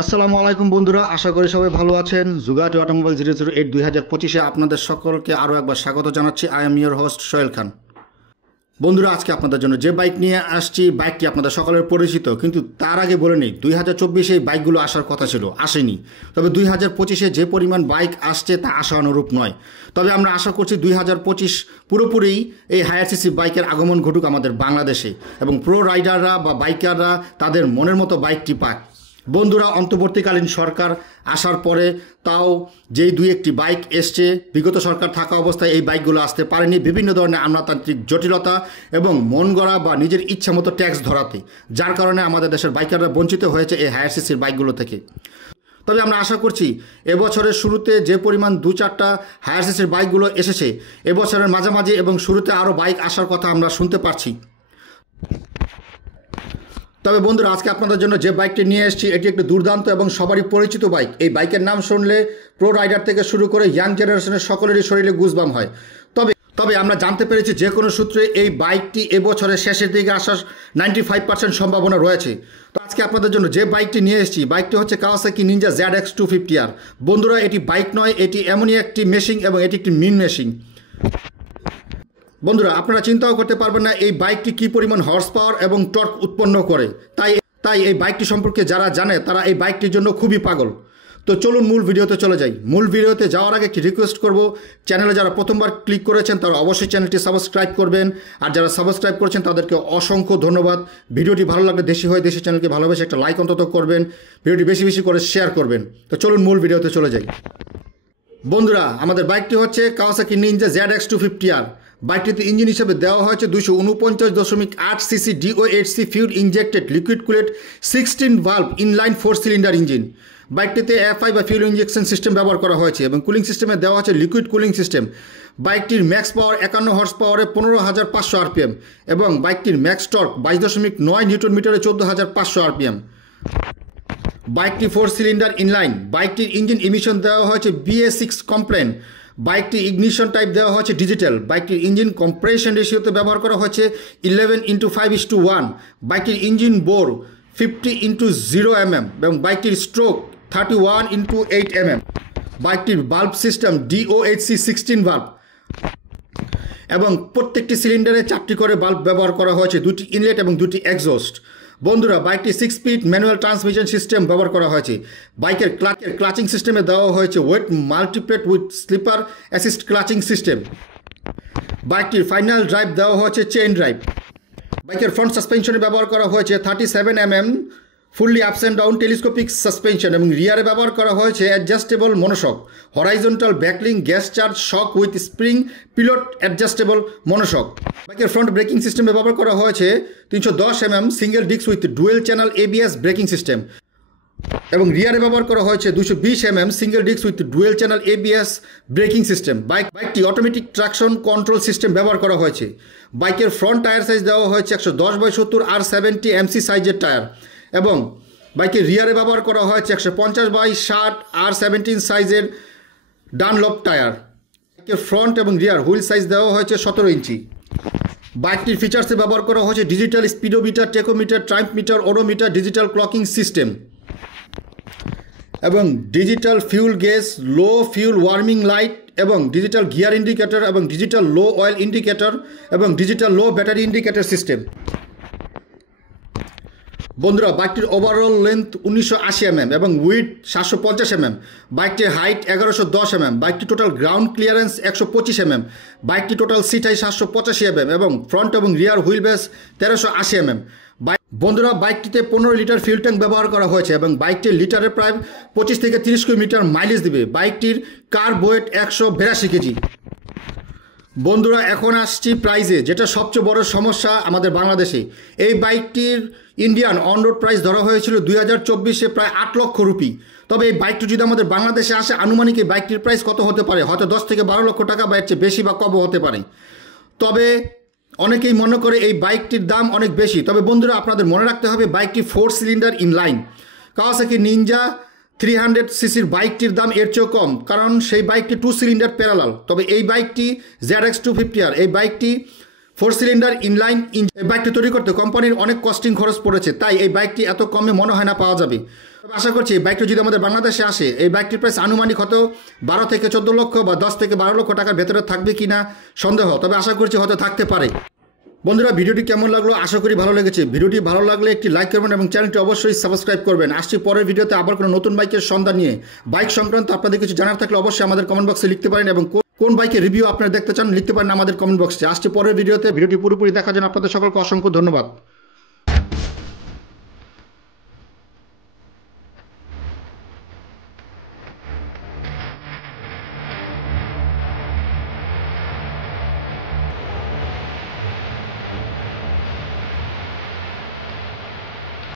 আসসালামু আলাইকুম বন্ধুরা, আশা করি সবাই ভালো আছেন। জুগাটি অটোমোবাইল 008 2025 আপনাদের সকলকে আরও একবার স্বাগত জানাচ্ছি। I am your host Sohel Khan. বন্ধুরা, আজকে আপনাদের জন্য যে বাইক নিয়ে আসছি, বাইকটি আপনাদের সকলের পরিচিত, কিন্তু তার আগে বলে নিই 2024 এই বাইকগুলো আসার কথা ছিল, আসেনি। তবে 2025 যে পরিমাণ বাইক আসছে তা আশা অনুরূপ নয়। তবে আমরা আশা করছি 2025 পুরোপুরি এই হায়ার সিসি বাইকের আগমন ঘটুক আমাদের বাংলাদেশে, এবং প্রো রাইডাররা বা বাইকাররা তাদের মনের মতো বাইকটি পাক। বন্ধুরা, অন্তর্বর্তীকালীন সরকার আসার পরে তাও যেই দুই একটি বাইক এসছে, বিগত সরকার থাকা অবস্থায় এই বাইকগুলো আসতে পারেনি বিভিন্ন ধরনের আমলাতান্ত্রিক জটিলতা এবং মন গড়া বা নিজের ইচ্ছা মতো ট্যাক্স ধরাতে, যার কারণে আমাদের দেশের বাইকাররা বঞ্চিত হয়েছে এই হায়ার সিসির বাইকগুলো থেকে। তবে আমরা আশা করছি এবছরের শুরুতে যে পরিমাণ দু চারটা হায়ার সিসির বাইকগুলো এসেছে, এবছরের মাঝামাঝি এবং শুরুতে আরও বাইক আসার কথা আমরা শুনতে পারছি। তবে বন্ধুরা, আজকে আপনাদের জন্য যে বাইকটি নিয়ে এসেছি এটি একটি দুর্দান্ত এবং সবারই পরিচিত বাইক। এই বাইকের নাম শুনলে প্রো রাইডার থেকে শুরু করে ইয়াং জেনারেশনের সকলেরই শরীরে গুজবাম হয়। তবে আমরা জানতে পেরেছি যে কোনো সূত্রে এই বাইকটি এবছরের শেষের দিকে আসার 95% সম্ভাবনা রয়েছে। তো আজকে আপনাদের জন্য যে বাইকটি নিয়ে এসেছি, বাইকটি হচ্ছে কাওয়াসাকি নিনজা ZX250R। বন্ধুরা, এটি বাইক নয়, এটি এমনই একটি মেশিন এবং এটি একটি মিন মেশিন। বন্ধুরা, আপনারা চিন্তাও করতে পারবেন না এই বাইকটি কী পরিমাণ হর্স পাওয়ার এবং টর্ক উৎপন্ন করে। তাই এই বাইকটি সম্পর্কে যারা জানে তারা এই বাইকটির জন্য খুবই পাগল। তো চলুন মূল ভিডিওতে চলে যাই। মূল ভিডিওতে যাওয়ার আগে একটি রিকোয়েস্ট করব, চ্যানেলে যারা প্রথমবার ক্লিক করেছেন তারা অবশ্যই চ্যানেলটি সাবস্ক্রাইব করবেন, আর যারা সাবস্ক্রাইব করেছেন তাদেরকে অসংখ্য ধন্যবাদ। ভিডিওটি ভালো লাগলে দেশি হয়ে দেশি চ্যানেলকে ভালোবেসে একটা লাইক অন্তত করবেন, ভিডিওটি বেশি বেশি করে শেয়ার করবেন। তো চলুন মূল ভিডিওতে চলে যাই। বন্ধুরা, আমাদের বাইকটি হচ্ছে কাওয়াসাকি নিনজা ZX250R। বাইকটিতে ইঞ্জিন হিসেবে দেওয়া হয়েছে 249.8 CC DO8C fuel injected liquid cooled 16 valve inline 4 cylinder engine. বাইকটিতে FI বা ফিউল ইঞ্জেকশন সিস্টেম ব্যবহার করা হয়েছে এবং কুলিং সিস্টেমে দেওয়া হচ্ছে লিকুইড কুলিং সিস্টেম। বাইকটির ম্যাক্স পাওয়ার 51 হর্স পাওয়ারে 15,500 RPM এবং বাইকটির ম্যাক্স টর্ক 22.9 নিউটন মিটারে 14,500 RPM। বাইকটি 4 সিলিন্ডার ইনলাইন। বাইকটির ইঞ্জিন ইমিশন দেওয়া হয়েছে BS6 কমপ্লেন। বাইকটি ইগনিশন টাইপ দেওয়া হয়েছে ডিজিটাল। বাইকটির ইঞ্জিন কম্প্রেশন রেশিওতে ব্যবহার করা হয়েছে 11:5:1। বাইকটির ইঞ্জিন বোর 50:0 mm এবং বাইকটির স্ট্রোক 31:8 mm। বাইকটির বাল্ব সিস্টেম DOHC 16 ভাল্ব এবং প্রত্যেকটি সিলিন্ডারে 4টি করে বাল্ব ব্যবহার করা হয়েছে, 2টি ইনলেট এবং 2টি এক্সস্ট। বন্ধুরা, বাইকটি 6 স্পিড ম্যানুয়াল ট্রান্সমিশন সিস্টেম ব্যবহার করা হয়েছে। বাইকের ক্লাচিং সিস্টেমে দেওয়া হয়েছে wet multiplate with slipper assist clutching system. বাইকটির ফাইনাল ড্রাইভ দেওয়া হয়েছে চেইন ড্রাইভ। বাইকের ফ্রন্ট সাসপেনশনে ব্যবহার করা হয়েছে 37 mm fully ups and down telescopic suspension এবং রিয়ারে ব্যবহার করা হয়েছে adjustable monoshock, horizontal backlink gas charge shock with spring pilot adjustable monoshock. বাইকের ফ্রন্ট ব্রেকিং সিস্টেমে ব্যবহার করা হয়েছে 310 mm single disc with dual channel ABS braking system এবং রিয়ারে ব্যবহার করা হয়েছে 220 mm single disc with dual channel ABS braking system. বাইকটি অটোমেটিক ট্রাকশন কন্ট্রোল সিস্টেম ব্যবহার করা হয়েছে। বাইকের ফ্রন্ট টায়ার সাইজ দেওয়া হয়েছে 110/70 R70 MC সাইজের টায়ার এবং বাইকের রিয়ারে ব্যবহার করা হয়েছে 150/60 R17 সাইজের ডানলপ টায়ার। বাইকের ফ্রন্ট এবং রিয়ার হুইল সাইজ দেওয়া হয়েছে 17 ইঞ্চি। বাইকটির ফিচার্সে ব্যবহার করা হয়েছে digital speedometer, tachometer, trip meter, odometer, digital clocking system এবং digital fuel gauge, low fuel warning light এবং ডিজিটাল গিয়ার ইন্ডিকেটর এবং ডিজিটাল লো অয়েল ইন্ডিকেটর এবং digital low battery indicator system. বন্ধুরা, বাইকটির ওভারঅল লেন্থ 1980 mm এবং width 750 mm। বাইকটির height 1110 mm। বাইকটি total ground clearance 125 mm। বাইকটি টোটাল সিট হাইট 785 mm এবং ফ্রন্ট এবং রিয়ার হুইল বেস 1380 mm। বন্ধুরা, বাইকটিতে 15 লিটার ফিউল ট্যাঙ্ক ব্যবহার করা হয়েছে এবং বাইকটির লিটারে প্রায় 25 থেকে 30 কিলোমিটার মাইলেজ দেবে। বাইকটির কার্ব ওয়েট 182 কেজি। বন্ধুরা, এখন আসছি প্রাইজে, যেটা সবচেয়ে বড় সমস্যা আমাদের বাংলাদেশে। এই বাইকটির ইন্ডিয়ান অন রোড প্রাইস ধরা হয়েছিল 2024-এ প্রায় 8 লক্ষ রুপি। তবে এই বাইকটি যদি আমাদের বাংলাদেশে আসে, আনুমানিক এই বাইকটির প্রাইস কত হতে পারে? হয়তো 10 থেকে 12 লক্ষ টাকা বা এর চেয়ে বেশি বা কমও হতে পারে। তবে অনেকেই মনে করে এই বাইকটির দাম অনেক বেশি। তবে বন্ধুরা, আপনাদের মনে রাখতে হবে বাইকটি 4 সিলিন্ডার ইনলাইন। কাওয়াসাকি নিনজা 300 সিসির বাইকটির দাম এর চেয়েও কম, কারণ সেই বাইকটি 2 সিলিন্ডার প্যারালাল। তবে এই বাইকটি ZX250R, এই বাইকটি 4 সিলিন্ডার ইনলাইন এই বাইকটি তৈরি করতে কোম্পানির অনেক কস্টিং খরচ পড়েছে, তাই এই বাইকটি এত কমে মনে হয় না পাওয়া যাবে। তবে আশা করছি এই বাইকটি যদি আমাদের বাংলাদেশে আসে, এই বাইকটির প্রাইস আনুমানিক হয়তো 12 থেকে 14 লক্ষ বা 10 থেকে 12 লক্ষ টাকার ভেতরে থাকবে কিনা সন্দেহ, তবে আশা করছি হয়তো থাকতে পারে। বন্ধুরা, ভিডিওটি কেমন লাগলো? আশা করি ভালো লেগেছে। ভিডিওটি ভালো লাগলে একটি লাইক করবেন এবং চ্যানেলটি অবশ্যই সাবস্ক্রাইব করবেন। আসছি পরের ভিডিওতে আবার কোনো নতুন বাইকের সন্ধান নিয়ে। বাইক সংক্রান্ত আপনাদের কিছু জানার থাকলে অবশ্যই আমাদের কমেন্ট বক্সে লিখতে পারেন এবং কোন বাইকের রিভিউ আপনারা দেখতে চান লিখতে পারেন আমাদের কমেন্ট বক্সে। আসছি পরের ভিডিওতে। ভিডিওটি পুরোপুরি দেখার জন্য আপনাদের সকলকে অসংখ্য ধন্যবাদ।